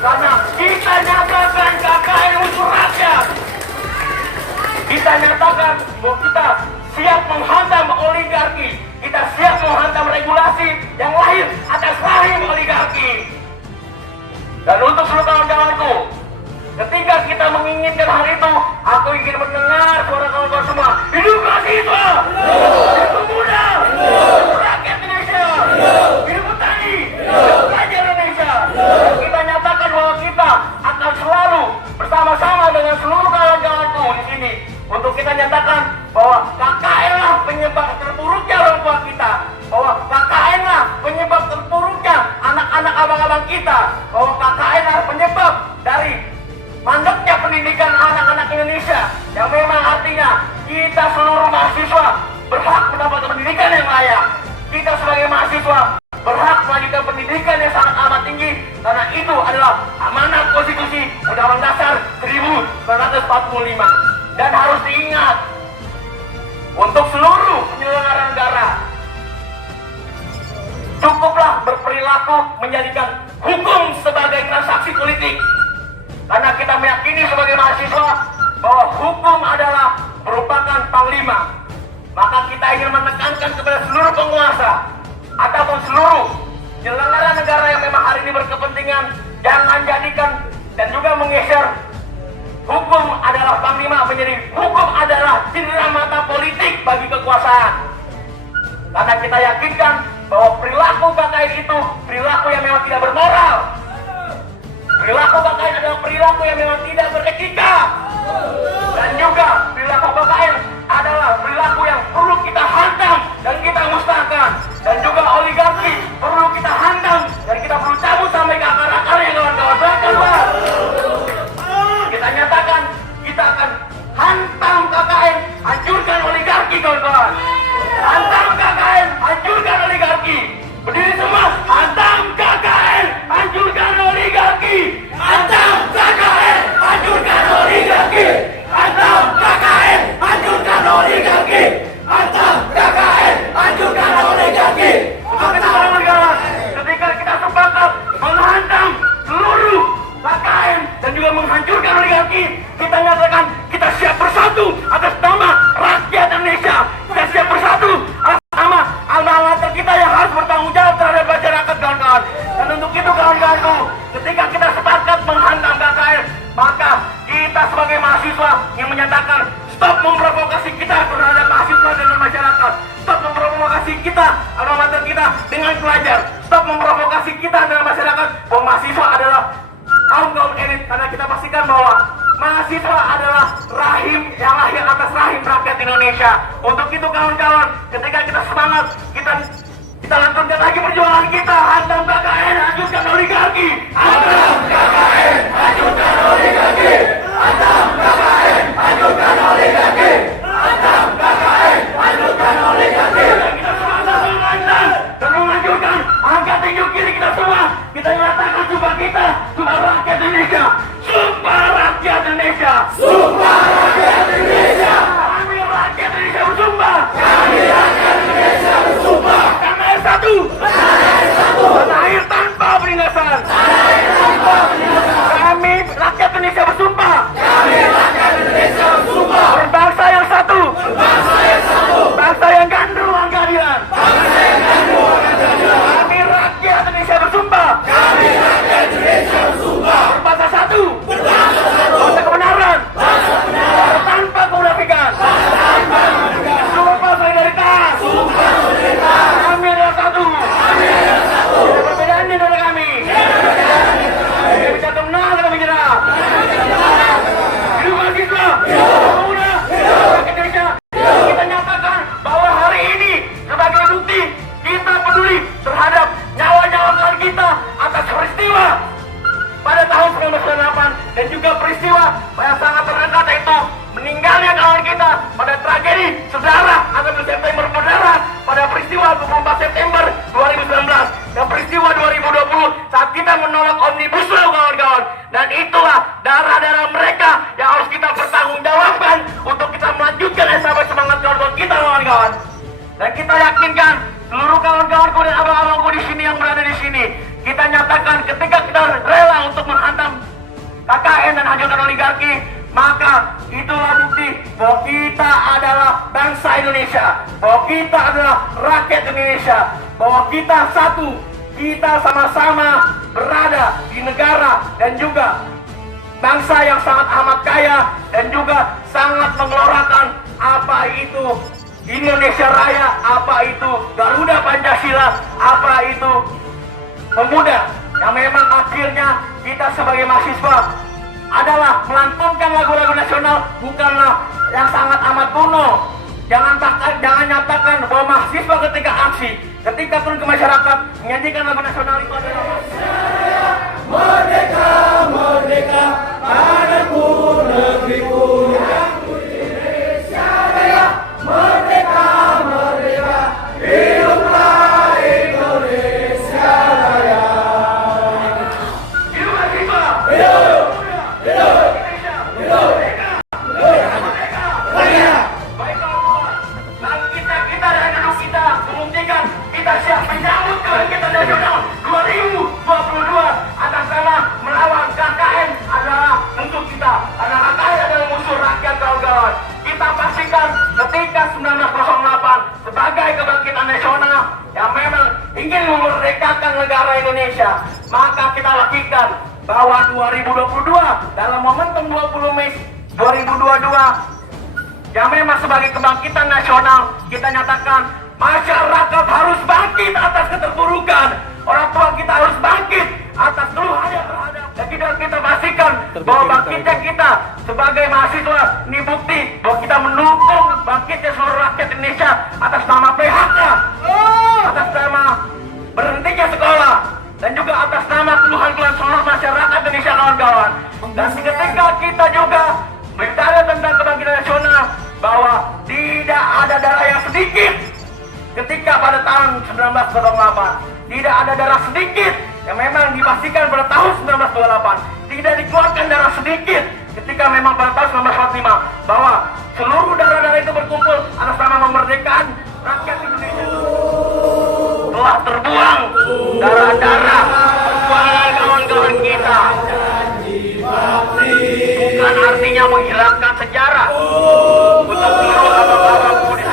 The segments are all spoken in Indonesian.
karena kita nyatakan KKN musuh rakyat. Kita nyatakan bahwa kita siap menghantam oligarki, kita siap menghantam regulasi yang lahir atas rahim oligarki. Dan untuk seluruh kawan-kawanku, ketika kita menginginkan hal itu, aku ingin mendengar suara kawan-kawan semua. Hidup mahasiswa, hidup pemuda, hidup rakyat Indonesia, hidup petani, hidup pelajar Indonesia. Kita nyatakan bahwa kita akan selalu bersama-sama dengan seluruh kawan-kawanku di sini untuk kita nyatakan bahwa KKN lah penyebab terburuknya orang tua kita, bahwa KKN lah penyebab terburuknya anak-anak abang-abang kita, bahwa KKN lah penyebab dari mandeknya pendidikan anak-anak Indonesia, yang memang artinya kita seluruh mahasiswa berhak mendapatkan pendidikan yang layak. Kita sebagai mahasiswa berhak melanjutkan pendidikan yang sangat amat tinggi, karena itu adalah amanat konstitusi Undang-Undang Dasar 1945. Dan harus diingat, untuk seluruh penyelenggara negara, cukuplah berperilaku menjadikan hukum sebagai transaksi politik. Karena kita meyakini sebagai mahasiswa bahwa hukum adalah merupakan panglima. Maka kita ingin menekankan kepada seluruh penguasa ataupun seluruh penyelenggara negara yang memang hari ini berkepentingan, jangan jadikan dan juga menggeser hukum adalah panglima menjadi hukum adalah cindera mata politik bagi kekuasaan. Karena kita yakinkan bahwa perilaku KKN itu perilaku yang memang tidak bermoral. Perilaku KKN adalah perilaku yang memang tidak beretika. Dan juga perilaku KKN adalah perilaku yang perlu kita hantam dan kita musnahkan. Dan juga oligarki perlu kita hantam dan kita perlu cabut sampai ke akar-akarnya, kawan-kawan. Bahkan kita nyatakan kita akan hantam KKN, hancurkan oligarki, kawan-kawan. Hantam KKN, hancurkan oligarki. Berdiri semua, hantam KKN, hancurkan oligarki. Hantam KKN, hancurkan oligarki. Hantam KKN, hancurkan oligarki. Hantam KKN, hancurkan oligarki. Ketika kita sepakat menghantam seluruh KKN dan juga menghancurkan oligarki, kita nyatakan kita siap bersatu atas nama rakyat Indonesia. Kita siap bersatu atas nama alma-mater kita yang harus bertanggung jawab terhadap masyarakat, kawan-kawan. Dan untuk itu, kawan-kawanku, ketika kita sepakat menghantam KKN, maka kita sebagai mahasiswa yang menyatakan stop memprovokasi kita terhadap mahasiswa dan masyarakat. Stop memprovokasi kita, alma-mater kita dengan pelajar. Stop memprovokasi kita dengan masyarakat bahwa mahasiswa adalah kaum elit, karena kita pastikan bahwa mahasiswa adalah rahim yang lahir atas rahim rakyat Indonesia. Untuk itu, kawan-kawan, ketika kita semangat, kita lanjutkan lagi perjuangan kita. Hantam KKN, hancurkan oligarki. Hantam KKN, hancurkan oligarki. Hantam KKN, hancurkan oligarki. Hantam KKN, hancurkan oligarki. Kita semangat menghantam dan menghancurkan angkat tinjuk kiri kita semua. Kita nyatakan sumpah kita, sumpah rakyat Indonesia, sumpah rakyat Indonesia, sumpah rakyat Indonesia. Kami rakyat Indonesia bersumpah. Kami rakyat Indonesia bersumpah. Tanah air satu. Tanah air satu. Tanah air tanpa penindasan. Tanah air tanpa penindasan. Kami rakyat Indonesia bersumpah. Kami rakyat Indonesia bersumpah. Berbangsa yang satu. Berbangsa yang satu. Bangsa yang gandrungan keadilan. Bangsa yang gandrungan keadilan. Kami rakyat Indonesia bersumpah. Kami rakyat Indonesia bersumpah. Berbangsa satu. Berbangsa satu. Bangsa kebenaran. Bangsa kebenaran. Tanpa kemunafikan. Tanpa kemunafikan. Sumpah solidaritas. Sumpah solidaritas. Kami adalah satu. Kami adalah satu. Tidak perbedaan di antara kami. Tidak perbedaan di antara kami. Kami bisa menang atau menyerah. Hidup mahasiswa. Hidup pemuda. Hidup rakyat Indonesia. Kita nyatakan bahwa hari ini sebagai bukti kita peduli terhadap nyawa-nyawa kawan kita atas peristiwa pada tahun 1998 dan juga peristiwa yang sangat terdekat, yaitu meninggalnya kawan kita pada tragedi sejarah 11 September berdarah pada peristiwa 24 September 2019 dan peristiwa 2020 saat kita menolak Omnibus Law, kawan-kawan. Dan itulah darah-darah mereka yang harus kita pertanggungjawabkan untuk kita melanjutkan estafet semangat kawan-kawan kita, kawan-kawan. Dan kita yakinkan seluruh kawan-kawanku dan abang-abangku di sini yang berada di sini, kita nyatakan ketika kita rela untuk bahwa kita adalah bangsa Indonesia, bahwa kita adalah rakyat Indonesia, bahwa kita satu, kita sama-sama berada di negara dan juga bangsa yang sangat amat kaya dan juga sangat menggelorakan apa itu Indonesia Raya, apa itu Garuda Pancasila, apa itu pemuda yang memang akhirnya kita sebagai mahasiswa adalah melantunkan lagu-lagu nasional, bukanlah yang sangat amat kuno. Jangan nyatakan bahwa mahasiswa ketika aksi, ketika turun ke masyarakat menyanyikan lagu nasional itu adalah Merdeka, merdeka, padaku negeriku yang Indonesia Raya. Merdeka, merdeka, hiduplah Indonesia Raya. hidup mahasiswa, Hidup, hidup, Indonesia, hidup, merdeka. Raya. Baik kawan-kawan, dan kita dari gedung kita membuktikan kita siap menyambut kebangkitan nasional 2022 atas nama melawan KKN adalah musuh kita, karena KKN adalah musuh rakyat kawan-kawan. Kita pastikan ketika 1908 sebagai kebangkitan nasional yang memang ingin memerdekakan negara Indonesia, maka kita lakukan bahwa 2022 dalam momentum 20 Mei 2022 yang memang sebagai kebangkitan nasional, kita nyatakan masyarakat harus bangkit atas keterpurukan, orang tua kita harus bangkit atas keluhannya terhadap, dan kita pastikan bahwa bangkitnya kita sebagai mahasiswa ini bukti bahwa kita mendukung bangkitnya seluruh rakyat Indonesia atas nama PHK, atas nama berhentinya sekolah, dan juga atas nama keluhan-keluhan seluruh masyarakat Indonesia kawan-kawan. Dan ketika kita juga bicara tentang kebangkitan nasional, bahwa tidak ada darah yang sedikit ketika pada tahun 1928, tidak ada darah sedikit yang memang dipastikan pada tahun 1928, tidak dikeluarkan darah sedikit ketika memang pada tahun 1945, bahwa seluruh darah-darah itu berkumpul atas nama memerdekakan rakyat Indonesia. Telah terbuang darah-darah perjuangan kawan-kawan kita, bukan artinya menghilangkan sejarah untuk seluruh abang-abang di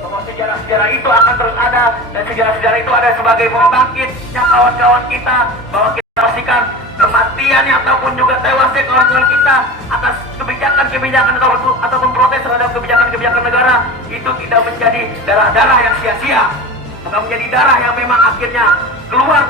bahwa sejarah-sejarah itu akan terus ada, dan sejarah-sejarah itu ada sebagai pembangkitnya kawan-kawan kita, bahwa kita pastikan kematiannya ataupun juga tewasnya kawan-kawan kita atas kebijakan-kebijakan ataupun protes terhadap kebijakan-kebijakan negara itu tidak menjadi darah-darah yang sia-sia, bukan menjadi darah yang memang akhirnya keluar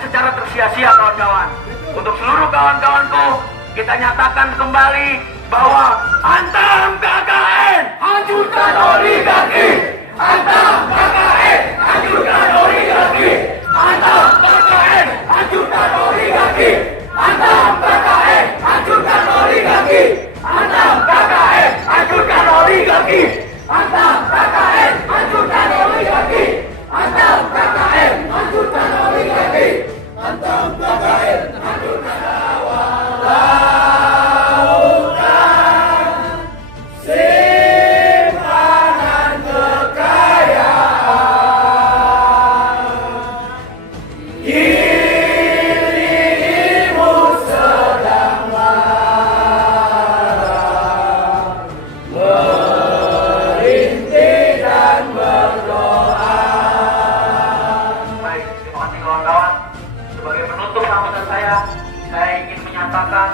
secara tersia-sia kawan-kawan. Untuk seluruh kawan-kawanku, kita nyatakan kembali bahwa hantam KKN, hancurkan oligarki, hantam KKN, hancurkan oligarki, hantam KKN, hancurkan oligarki, hantam KKN, hancurkan oligarki, hantam KKN, hancurkan oligarki, hantam KKN, hancurkan oligarki, hantam KKN, hancurkan oligarki, hantam KKN, hancurkan simpanan kekayaan. Dirimu sedang lara, merintih dan berdoa. Baik, terima kasih kawan-kawan. Sebagai penutup sambutan saya ingin menyatakan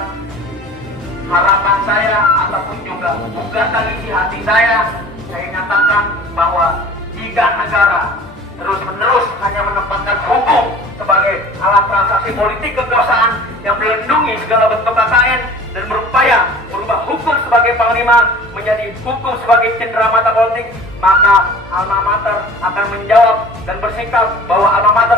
harapan saya ataupun juga gugatan isi hati saya nyatakan bahwa jika negara terus-menerus hanya menempatkan hukum sebagai alat transaksi politik kekuasaan yang melindungi segala bentuk KKN dan berupaya merubah hukum sebagai panglima menjadi hukum sebagai cenderamata politik, maka alma mater akan menjawab dan bersikap bahwa alma mater